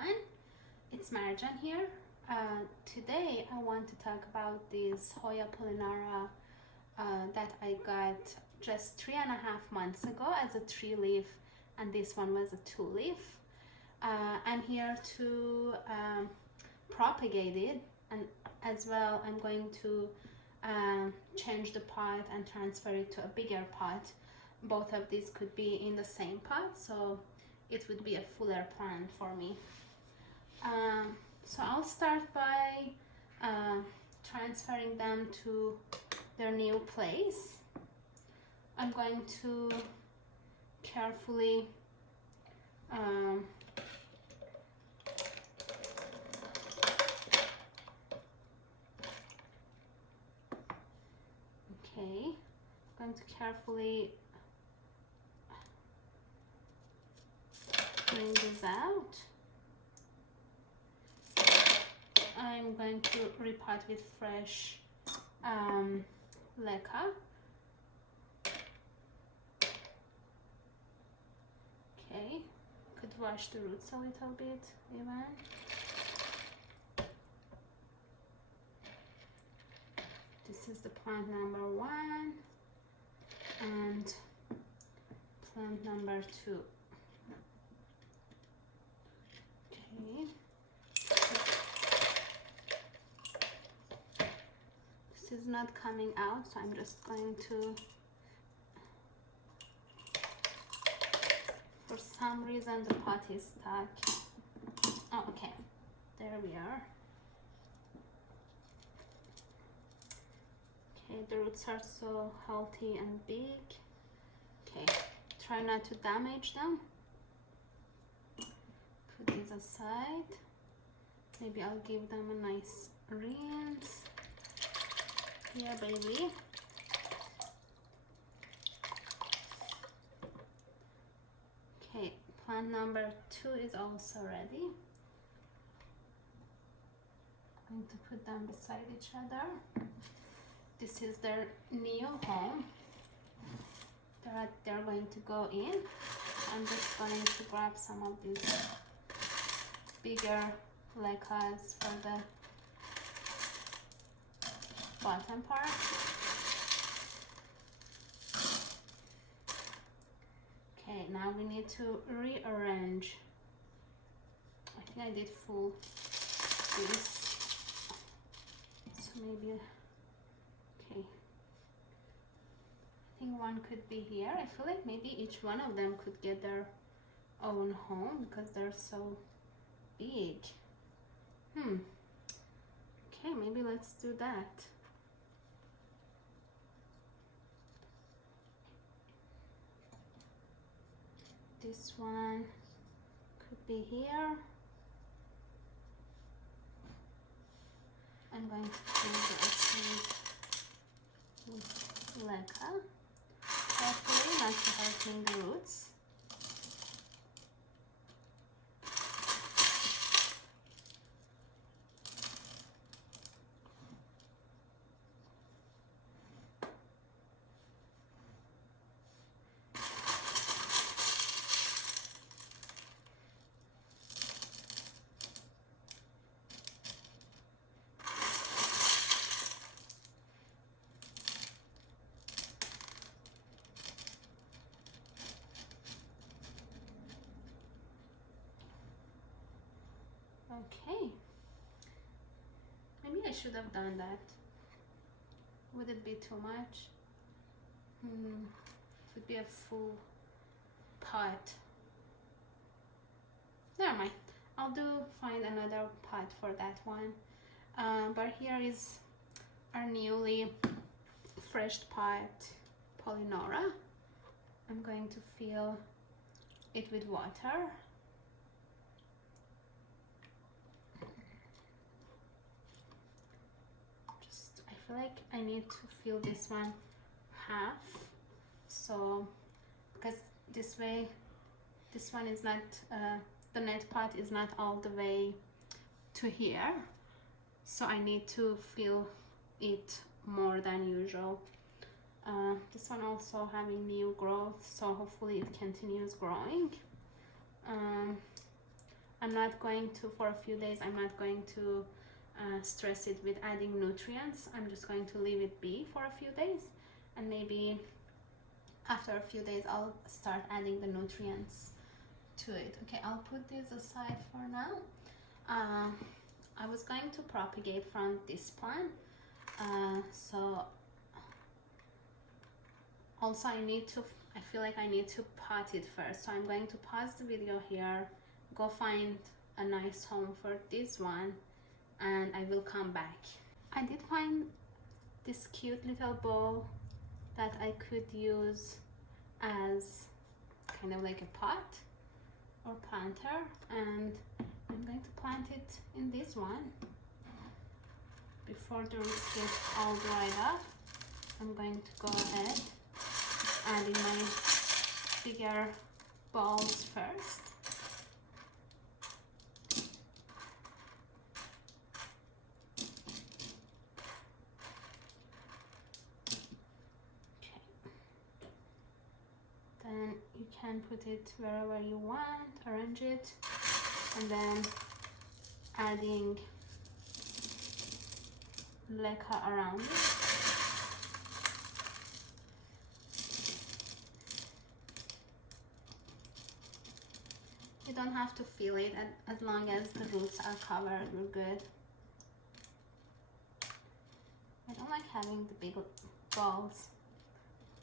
everyone, it's Marjan here. Today I want to talk about this Hoya Polyneura that I got just 3.5 months ago as a 3-leaf, and this one was a 2-leaf. I'm here to propagate it, and as well I'm going to change the pot and transfer it to a bigger pot. Both of these could be in the same pot, so it would be a fuller plant for me. So I'll start by transferring them to their new place. I'm going to carefully bring this out. I'm going to repot with fresh Leca. Okay, could wash the roots a little bit even. This is the plant number 1 and plant number 2. Okay. This is not coming out, so I'm just going to, for some reason the pot is stuck. Oh, okay, there we are. Okay, the roots are so healthy and big. Okay, try not to damage them. Put these aside. Maybe I'll give them a nice rinse. Yeah, baby. Okay, plant number 2 is also ready. I'm going to put them beside each other. This is their new home that they're going to go in. I'm just going to grab some of these bigger Lecas for the bottom part. Okay, now we need to rearrange. I think I did full this, so maybe, okay, I think one could be here. I feel like maybe each one of them could get their own home because they're so big. Okay, maybe let's do that. This one could be here. I'm going to do this with Leca. Hopefully not hurting the roots. Okay, maybe I should have done that. Would it be too much? It would be a full pot. Never mind, I'll find another pot for that one. But here is our newly fresh pot Polyneura. I'm going to fill it with water. I feel like I need to fill this one half, so because this way this one is not the net pot is not all the way to here, so I need to fill it more than usual. This one also having new growth, so hopefully it continues growing. I'm I'm not going to, for a few days, I'm not going to stress it with adding nutrients. I'm just going to leave it be for a few days, and maybe after a few days I'll start adding the nutrients to it. Okay, I'll put this aside for now. I was going to propagate from this plant, so also I feel like I need to pot it first, so I'm going to pause the video here, go find a nice home for this one, and I will come back. I did find this cute little bowl that I could use as kind of like a pot or planter, and I'm going to plant it in this one. Before the roots get all dried up, I'm going to go ahead adding my bigger balls first. Okay. Then you can put it wherever you want, arrange it, and then adding Leca around it. You don't have to fill it, as long as the roots are covered, we're good. I don't like having the big balls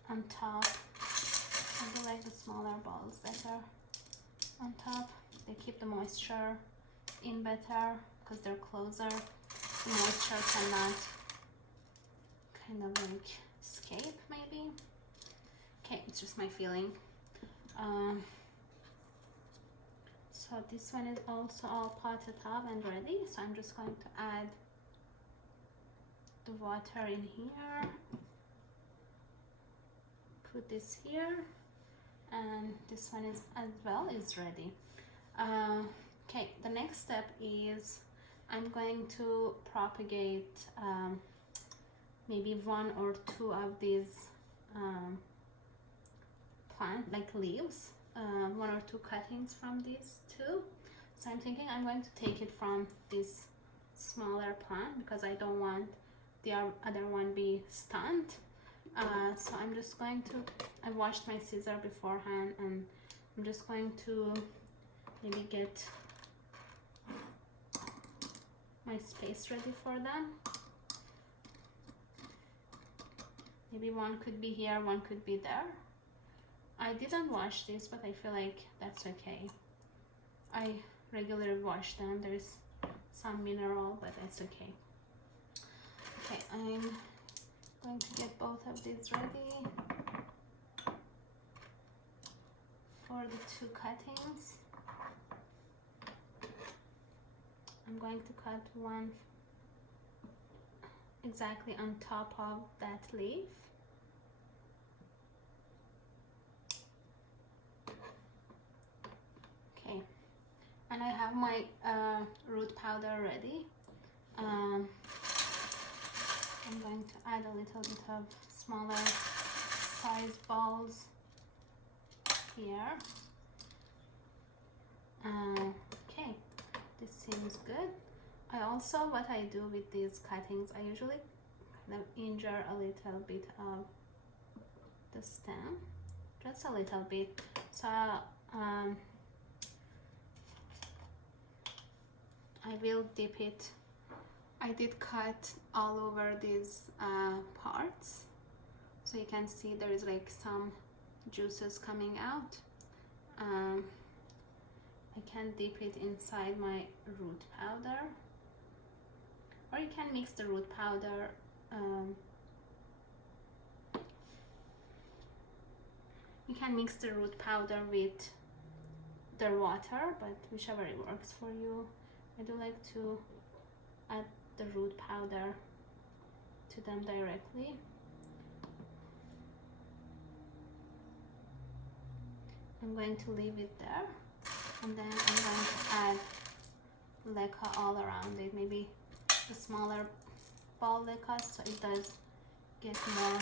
on top. I do like the smaller balls better on top. They keep the moisture in better because they're closer. The moisture cannot kind of like escape, maybe. Okay, it's just my feeling. So this one is also all potted up and ready, so I'm just going to add the water in here, put this here, and this one is as well is ready. Okay, the next step is I'm going to propagate maybe 1 or 2 of these plant like leaves, 1 or 2 cuttings from these 2. So I'm thinking I'm going to take it from this smaller plant because I don't want the other one be stunned. So I'm just going to, I washed my scissor beforehand, and I'm just going to maybe get my space ready for them. Maybe one could be here, one could be there. I didn't wash this, but I feel like that's okay. I regularly wash them. There's some mineral, but that's okay. Okay, I'm going to get both of these ready for the 2 cuttings. I'm going to cut one exactly on top of that leaf. Okay, and I have my root powder ready. I'm going to add a little bit of smaller size balls here. Okay, this seems good. I also, what I do with these cuttings, I usually kind of injure a little bit of the stem, just a little bit. So I will dip it. I did cut all over these parts, so you can see there is like some juices coming out. I can dip it inside my root powder, or you can mix the root powder with the water, but whichever it works for you. I do like to add the root powder to them directly. I'm going to leave it there, and then I'm going to add Leca all around it, maybe the smaller ball Leca, so it does get more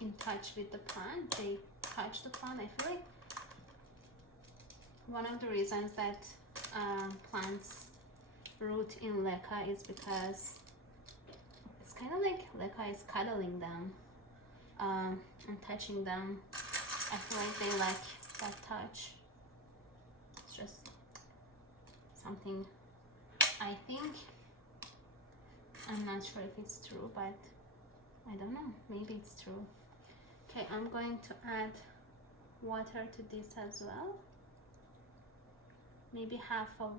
in touch with the plant. They touch the plant. I feel like one of the reasons that plants root in leca is because it's kind of like leca is cuddling them and touching them. I feel like they like that touch. It's just something I think. I'm not sure if it's true, but I don't know, maybe it's true. Okay, I'm going to add water to this as well. Maybe half full.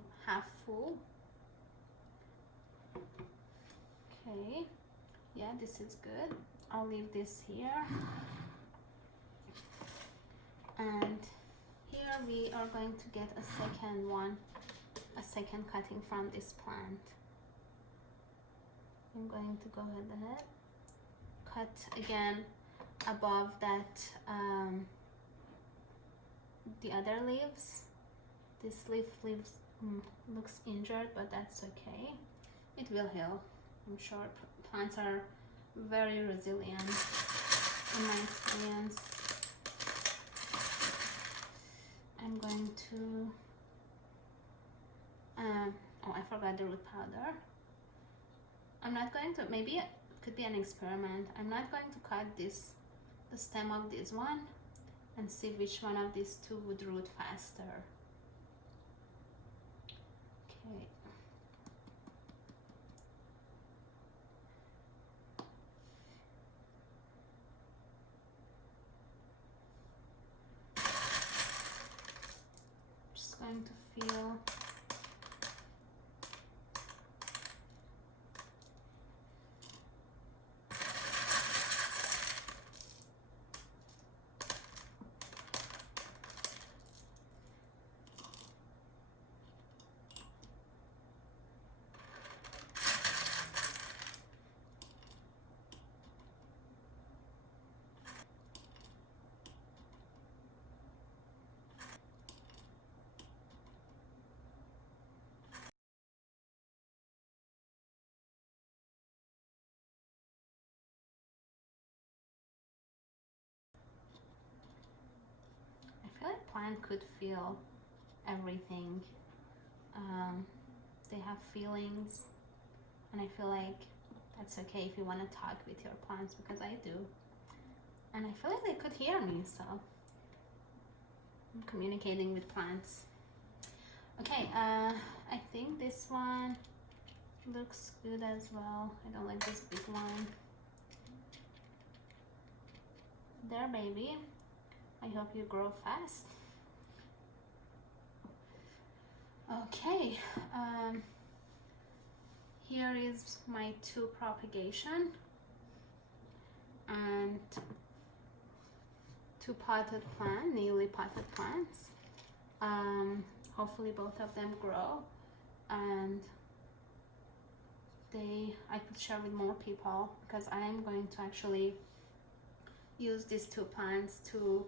Okay, yeah, this is good. I'll leave this here. And here we are going to get a second cutting from this plant. I'm going to go ahead, cut again above that, the other leaves. This leaf looks injured, but that's okay. It will heal, I'm sure. Plants are very resilient in my experience. I'm going to, oh, I forgot the root powder. I'm not going to, maybe it could be an experiment. I'm not going to cut the stem of this one and see which one of these two would root faster. Okay. Just going to feel. I feel like plant could feel everything. They have feelings, and I feel like that's okay if you want to talk with your plants, because I do. And I feel like they could hear me, so I'm communicating with plants. Okay, I think this one looks good as well. I don't like this big one. There, baby. I hope you grow fast. Okay, here is my 2 propagation and 2 potted plants, newly potted plants. Hopefully both of them grow, and I could share with more people, because I am going to actually use these 2 plants to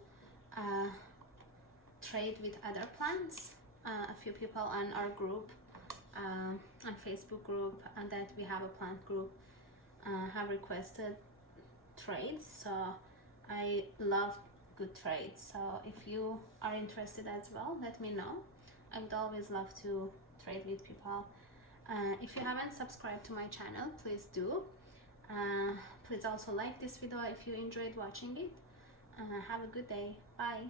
trade with other plants. A few people on our group, on Facebook group, and that we have a plant group, have requested trades. So I love good trades. So if you are interested as well, let me know. I would always love to trade with people. If you haven't subscribed to my channel, please do. Please also like this video if you enjoyed watching it. Have a good day. Bye.